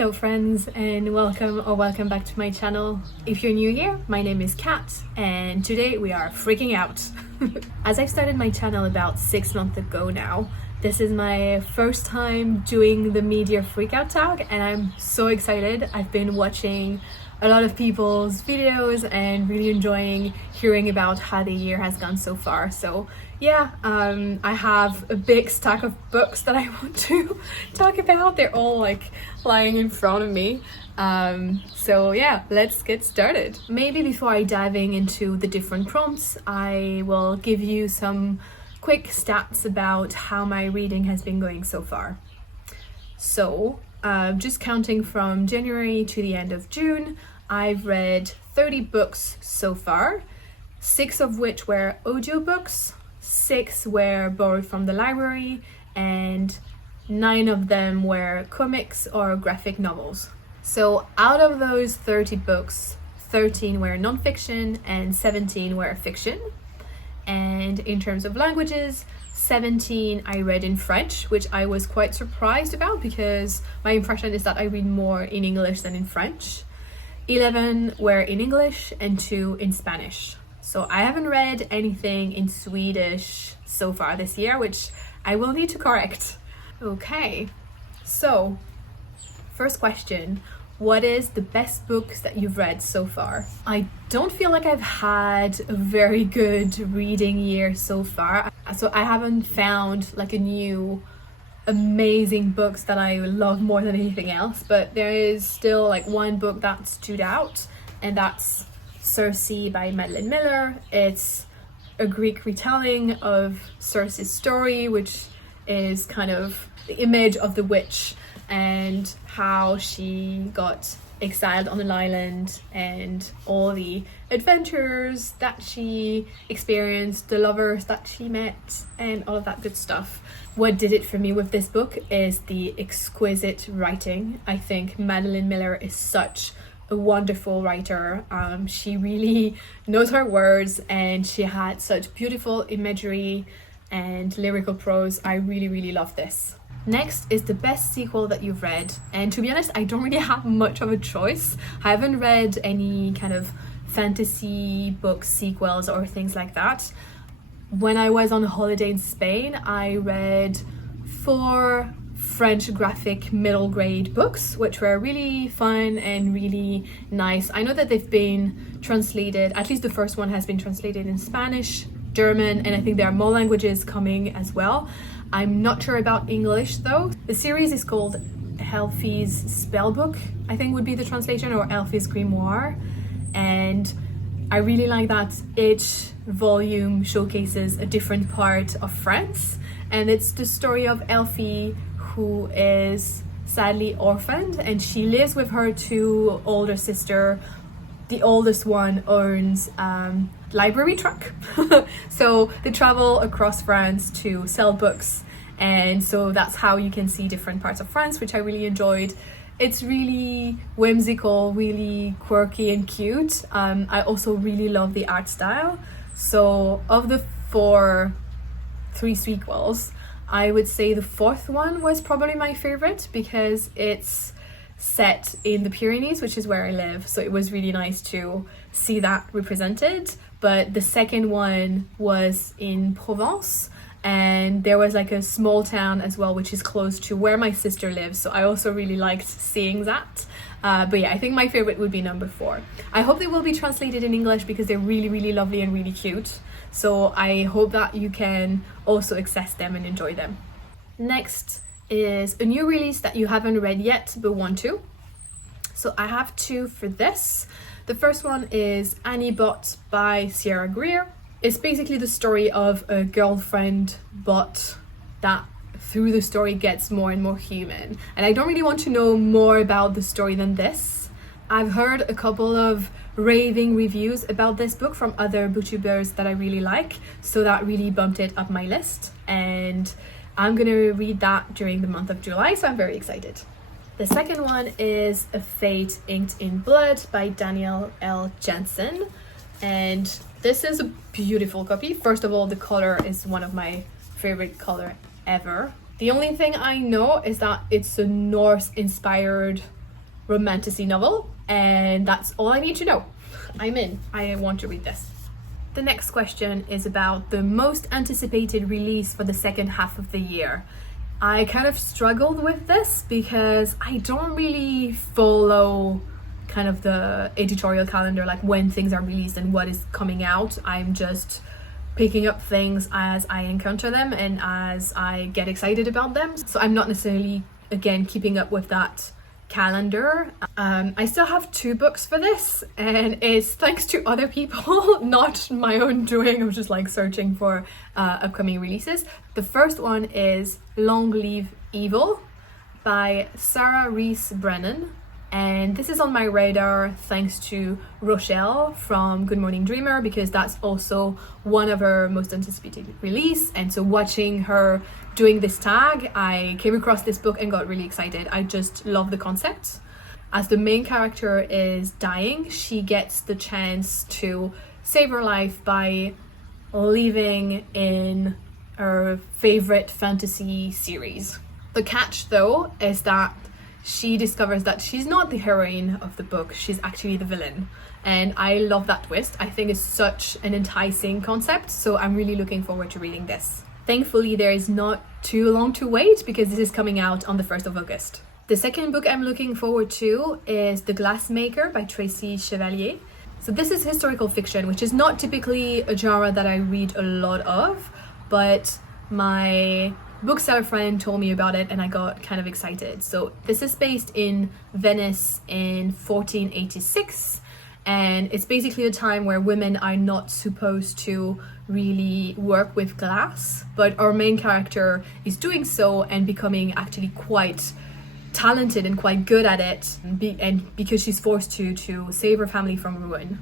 Hello friends, and welcome back to my channel. If you're new here, my name is Kat and today we are freaking out. As I started my channel about 6 months ago now, this is my first time doing the media freakout tag and I'm so excited. I've been watching a lot of people's videos and really enjoying hearing about how the year has gone so far. So yeah, I have a big stack of books that I want to talk about. They're all like lying in front of me. So yeah, let's get started. Maybe before I diving into the different prompts, I will give you some quick stats about how my reading has been going so far. So just counting from January to the end of June, I've read 30 books so far, 6 of which were audiobooks, 6 were borrowed from the library, and 9 of them were comics or graphic novels. So out of those 30 books, 13 were non-fiction and 17 were fiction. And in terms of languages, 17 I read in French, which I was quite surprised about because my impression is that I read more in English than in French. 11 were in English and 2 in Spanish. So I haven't read anything in Swedish so far this year, which I will need to correct. Okay, so first question. What is the best books that you've read so far? I don't feel like I've had a very good reading year so far. So I haven't found like a new amazing books that I love more than anything else. But there is still like one book that stood out, and that's Circe by Madeline Miller. It's a Greek retelling of Circe's story, which is kind of the image of the witch and how she got exiled on an island and all the adventures that she experienced, the lovers that she met, and all of that good stuff. What did it for me with this book is the exquisite writing. I think Madeline Miller is such a wonderful writer. She really knows her words and she had such beautiful imagery and lyrical prose. I really love this. Next is the best sequel that you've read, and to be honest, I don't really have much of a choice. I haven't read any kind of fantasy book sequels or things like that. When I was on a holiday in Spain, I read 4 French graphic middle grade books, which were really fun and really nice. I know that they've been translated, at least the first one has been translated in Spanish, German, and I think there are more languages coming as well. I'm not sure about English though. The series is called Elfie's Spellbook, I think would be the translation, or Elfie's Grimoire, and I really like that each volume showcases a different part of France, and it's the story of Elfie, who is sadly orphaned, and she lives with her 2 older sister. The oldest one owns library truck. So they travel across France to sell books, and so that's how you can see different parts of France, which I really enjoyed. It's really whimsical, really quirky and cute. I also really love the art style. So of the 3 sequels, I would say the 4th one was probably my favorite because it's set in the Pyrenees, which is where I live, so it was really nice to see that represented. But the second one was in Provence, and there was like a small town as well, which is close to where my sister lives, so I also really liked seeing that. But yeah, I think my favorite would be number 4. I hope they will be translated in English because they're really lovely and really cute, so I hope that you can also access them and enjoy them. Next is a new release that you haven't read yet but want to. So I have 2 for this. The first one is Annie Bot by Greer. It's basically the story of a girlfriend bot that through the story gets more and more human. And I don't really want to know more about the story than this. I've heard a couple of raving reviews about this book from other booktubers that I really like, so that really bumped it up my list, and I'm gonna read that during the month of July, so I'm very excited. The second one is A Fate Inked in Blood by Danielle L. Jensen, and this is a beautiful copy. First of all, the color is one of my favorite color ever. The only thing I know is that it's a Norse inspired romantasy novel, and that's all I need to know. I'm in. I want to read this. The next question is about the most anticipated release for the second half of the year. I kind of struggled with this because I don't really follow kind of the editorial calendar, like when things are released and what is coming out. I'm just picking up things as I encounter them and as I get excited about them. So I'm not necessarily, again, keeping up with that calendar. I still have 2 books for this, and it's thanks to other people, not my own doing. I'm just like searching for upcoming releases. The first one is Long Live Evil by Sarah Rees Brennan, and this is on my radar thanks to Rochelle from Good Morning Dreamer, because that's also one of her most anticipated release. And so watching her doing this tag, I came across this book and got really excited. I just love the concept. As the main character is dying, she gets the chance to save her life by living in her favorite fantasy series. The catch though is that she discovers that she's not the heroine of the book, she's actually the villain. And I love that twist. I think it's such an enticing concept, so I'm really looking forward to reading this. Thankfully, there is not too long to wait because this is coming out on the 1st of August. The second book I'm looking forward to is The Glassmaker by Tracy Chevalier. So this is historical fiction, which is not typically a genre that I read a lot of, but my bookseller friend told me about it and I got kind of excited. So this is based in Venice in 1486, and it's basically a time where women are not supposed to really work with glass, but our main character is doing so and becoming actually quite talented and quite good at it, and because she's forced to save her family from ruin.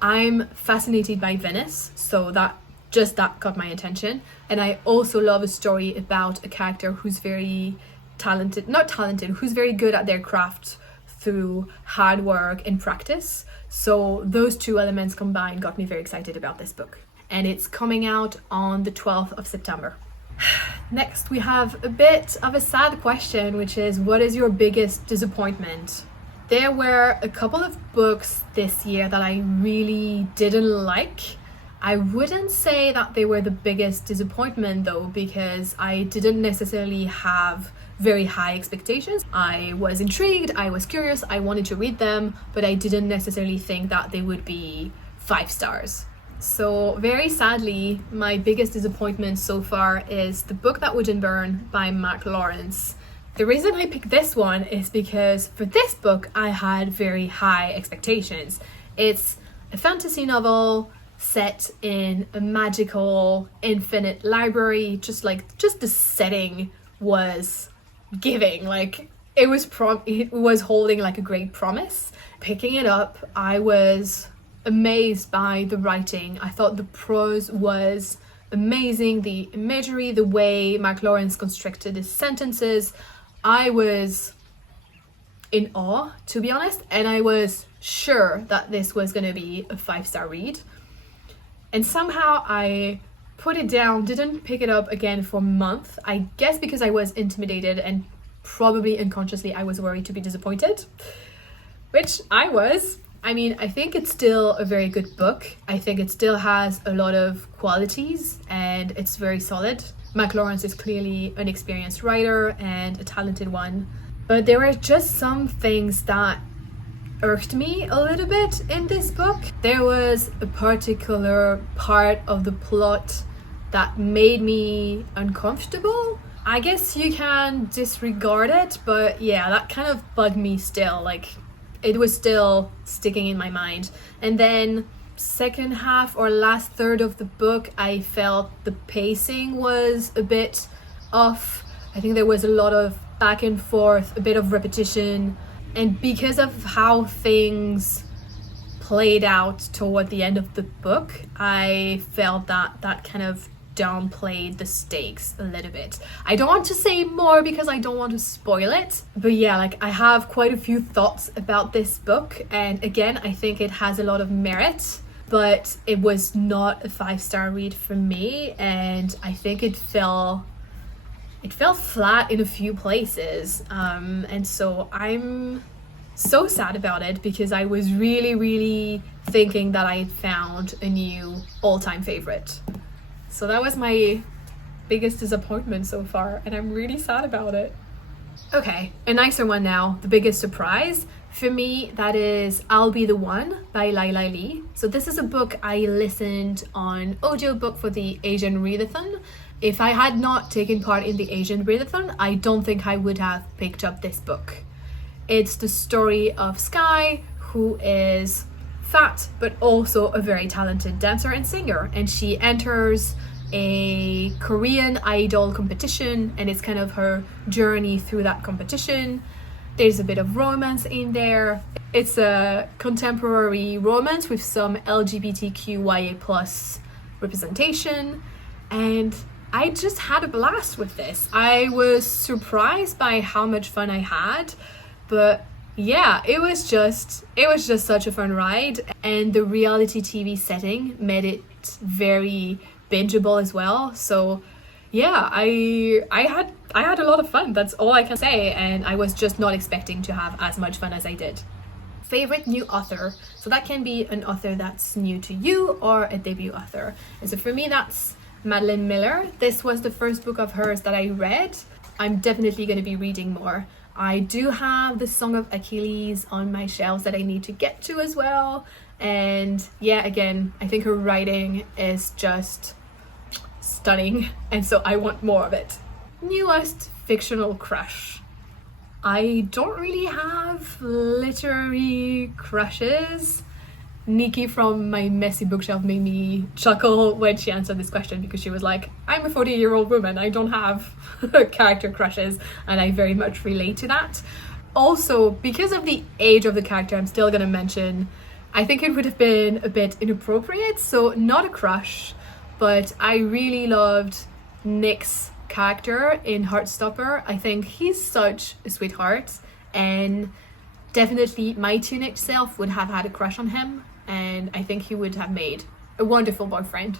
I'm fascinated by Venice, so that caught my attention. And I also love a story about a character who's very who's very good at their craft through hard work and practice. So those 2 elements combined got me very excited about this book. And it's coming out on the 12th of September. Next, we have a bit of a sad question, which is, what is your biggest disappointment? There were a couple of books this year that I really didn't like. I wouldn't say that they were the biggest disappointment though, because I didn't necessarily have very high expectations. I was intrigued, I was curious, I wanted to read them, but I didn't necessarily think that they would be 5 stars. So very sadly, my biggest disappointment so far is The Book That Wouldn't Burn by Mark Lawrence. The reason I picked this one is because for this book, I had very high expectations. It's a fantasy novel set in a magical, infinite library. Just the setting was giving. Like, it was holding like a great promise. Picking it up, I was amazed by the writing. I thought the prose was amazing, the imagery, the way Mark Lawrence constructed his sentences. I was in awe, to be honest, and I was sure that this was going to be a 5-star read. And somehow I put it down, didn't pick it up again for a month. I guess because I was intimidated and probably unconsciously I was worried to be disappointed, which I was. I mean, I think it's still a very good book. I think it still has a lot of qualities and it's very solid. Mark Lawrence is clearly an experienced writer and a talented one. But there were just some things that irked me a little bit in this book. There was a particular part of the plot that made me uncomfortable. I guess you can disregard it, but yeah, that kind of bugged me still. Like, it was still sticking in my mind. And then second half or last third of the book, I felt the pacing was a bit off. I think there was a lot of back and forth, a bit of repetition. And because of how things played out toward the end of the book, I felt that kind of downplayed the stakes a little bit. I don't want to say more because I don't want to spoil it, but yeah, like, I have quite a few thoughts about this book, and again, I think it has a lot of merit, but it was not a 5-star read for me, and I think it fell flat in a few places, and so I'm so sad about it because I was really thinking that I had found a new all-time favorite. So that was my biggest disappointment so far, and I'm really sad about it. Okay, a nicer one now, the biggest surprise. For me, that is I'll Be the One by Lyla Lee. So this is a book I listened on audiobook for the Asian readathon. If I had not taken part in the Asian readathon, I don't think I would have picked up this book. It's the story of Sky, who is fat but also a very talented dancer and singer, and she enters a Korean idol competition, and it's kind of her journey through that competition. There's a bit of romance in there. It's a contemporary romance with some LGBTQIA+ representation, and I just had a blast with this. I was surprised by how much fun I had, but yeah, it was just such a fun ride, and the reality TV setting made it very bingeable as well. So yeah, I had a lot of fun. That's all I can say, and I was just not expecting to have as much fun as I did. Favorite new author. So that can be an author that's new to you or a debut author. And so for me, that's Madeline Miller. This was the first book of hers that I read. I'm definitely going to be reading more. I do have the Song of Achilles on my shelves that I need to get to as well. And yeah, again, I think her writing is just stunning, and so I want more of it. Newest fictional crush. I don't really have literary crushes. Nikki from my messy bookshelf made me chuckle when she answered this question because she was like, I'm a 40-year-old woman, I don't have character crushes, and I very much relate to that. Also, because of the age of the character, I'm still gonna mention, I think it would have been a bit inappropriate, so not a crush, but I really loved Nick's character in Heartstopper. I think he's such a sweetheart, and definitely my teenage self would have had a crush on him, and I think he would have made a wonderful boyfriend.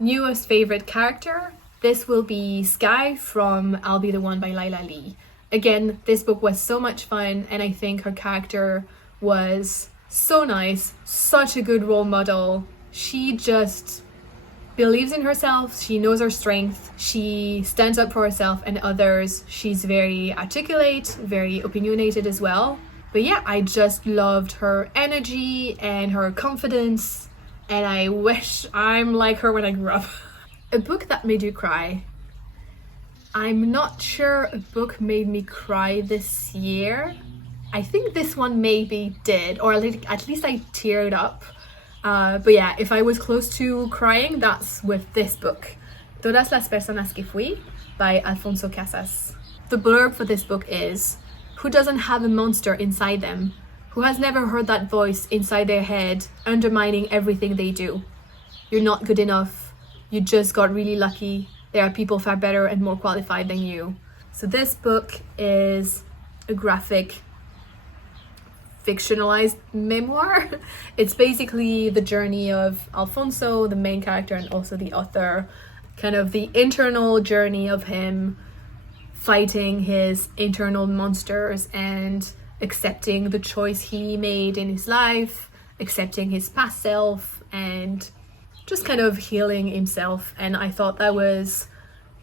Newest favorite character. This will be Sky from I'll Be the One by Lyla Lee. Again, this book was so much fun, and I think her character was so nice, such a good role model. She just believes in herself, she knows her strength, she stands up for herself and others. She's very articulate, very opinionated as well. But yeah, I just loved her energy and her confidence, and I wish I'm like her when I grew up. A book that made you cry. I'm not sure a book made me cry this year. I think this one maybe did, or at least I teared up. But yeah, if I was close to crying, that's with this book, Todas las personas que fui by Alfonso Casas. The blurb for this book is, who doesn't have a monster inside them? Who has never heard that voice inside their head undermining everything they do? You're not good enough. You just got really lucky. There are people far better and more qualified than you. So this book is a graphic fictionalized memoir. It's basically the journey of Alfonso, the main character, and also the author, kind of the internal journey of him fighting his internal monsters and accepting the choice he made in his life, accepting his past self, and just kind of healing himself. And I thought that was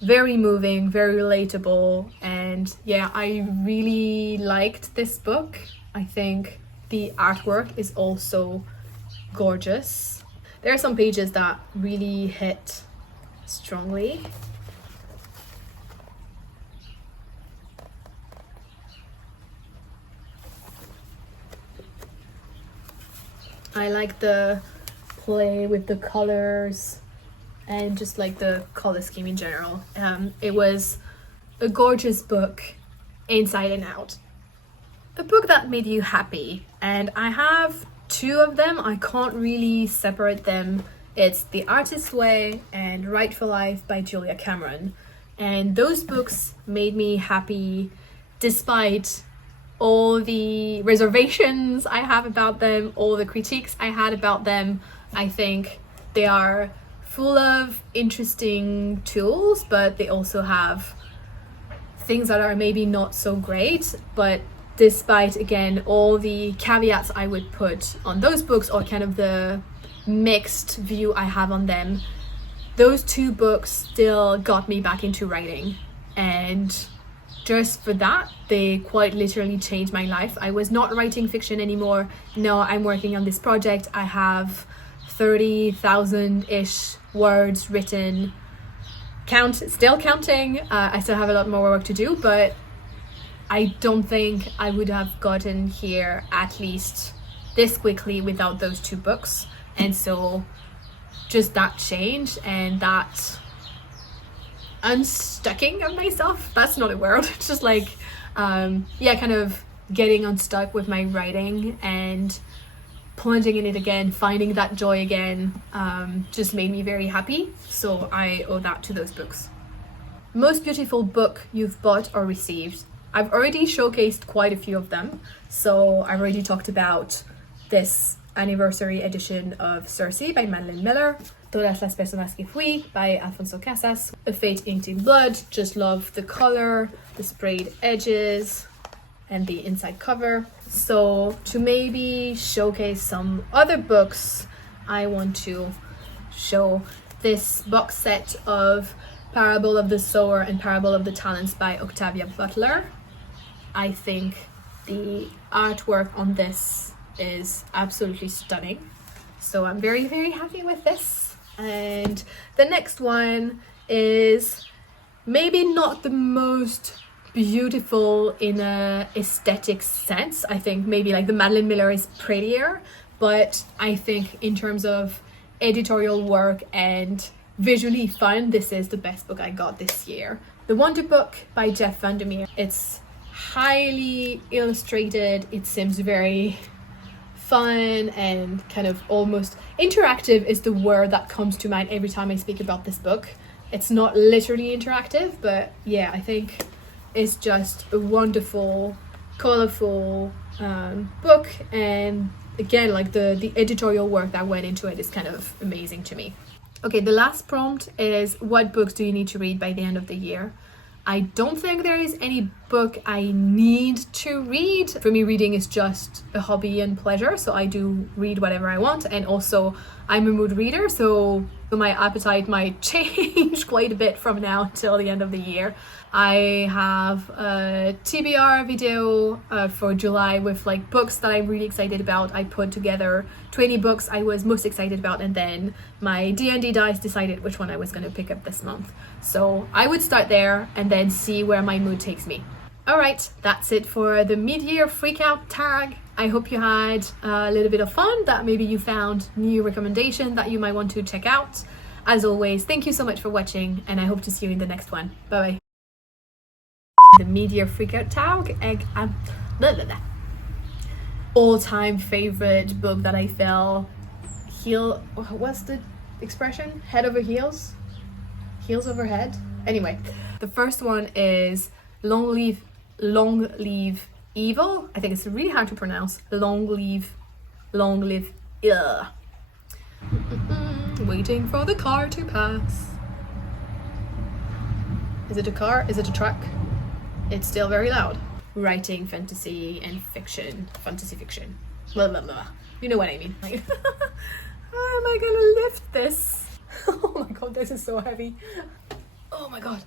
very moving, very relatable, and yeah, I really liked this book. I think the artwork is also gorgeous. There are some pages that really hit strongly. I like the play with the colors and just like the color scheme in general. It was a gorgeous book inside and out. A book that made you happy, and I have two of them. I can't really separate them. It's The Artist's Way and Right for Life by Julia Cameron, and those books made me happy despite all the reservations I have about them, all the critiques I had about them. I think they are full of interesting tools, but they also have things that are maybe not so great, but despite again all the caveats I would put on those books, or kind of the mixed view I have on them, those two books still got me back into writing, and just for that they quite literally changed my life. I was not writing fiction anymore. Now I'm working on this project. I have 30,000-ish words written, still counting. I still have a lot more work to do, but I don't think I would have gotten here at least this quickly without those two books. And so just that change and that unstucking of myself, that's not a word, it's just like kind of getting unstuck with my writing and plunging in it again, finding that joy again, just made me very happy. So I owe that to those books. Most beautiful book you've bought or received. I've already showcased quite a few of them. So I've already talked about this anniversary edition of Circe by Madeline Miller, Todas las personas que fui by Alfonso Casas, A Fate Inked in Blood. Just love the color, the sprayed edges, and the inside cover. So to maybe showcase some other books, I want to show this box set of Parable of the Sower and Parable of the Talents by Octavia Butler. I think the artwork on this is absolutely stunning. So I'm very, very happy with this. And the next one is maybe not the most beautiful in a aesthetic sense. I think maybe like the Madeline Miller is prettier, but I think in terms of editorial work and visually fun, this is the best book I got this year. The Wonderbook by Vandermeer. It's highly illustrated. It seems very fun and kind of almost interactive is the word that comes to mind every time I speak about this book. It's not literally interactive, but yeah, I think it's just a wonderful, colorful book, and again, like the editorial work that went into it is kind of amazing to me. Okay, the last prompt is, what books do you need to read by the end of the year? I don't think there is any book I need to read. For me, reading is just a hobby and pleasure, so I do read whatever I want, and also I'm a mood reader, so my appetite might change quite a bit from now until the end of the year. I have a TBR video for July with like books that I'm really excited about. I put together 20 books I was most excited about, and then my D&D dice decided which one I was going to pick up this month. So I would start there and then see where my mood takes me. Alright, that's it for the mid-year freakout tag. I hope you had a little bit of fun, that maybe you found new recommendation that you might want to check out. As always, thank you so much for watching, and I hope to see you in the next one. Bye bye. The mid-year freakout tag, all-time favorite book that I fell what's the expression? Head over heels? Heels over head? Anyway, the first one is Long Live Evil. I think it's really hard to pronounce. Long live waiting for the car to pass. Is it a car? Is it a truck? It's still very loud. Writing fantasy and fiction. Fantasy fiction. Blah, blah, blah. You know what I mean. Like, how am I gonna lift this? Oh my god, this is so heavy. Oh my god.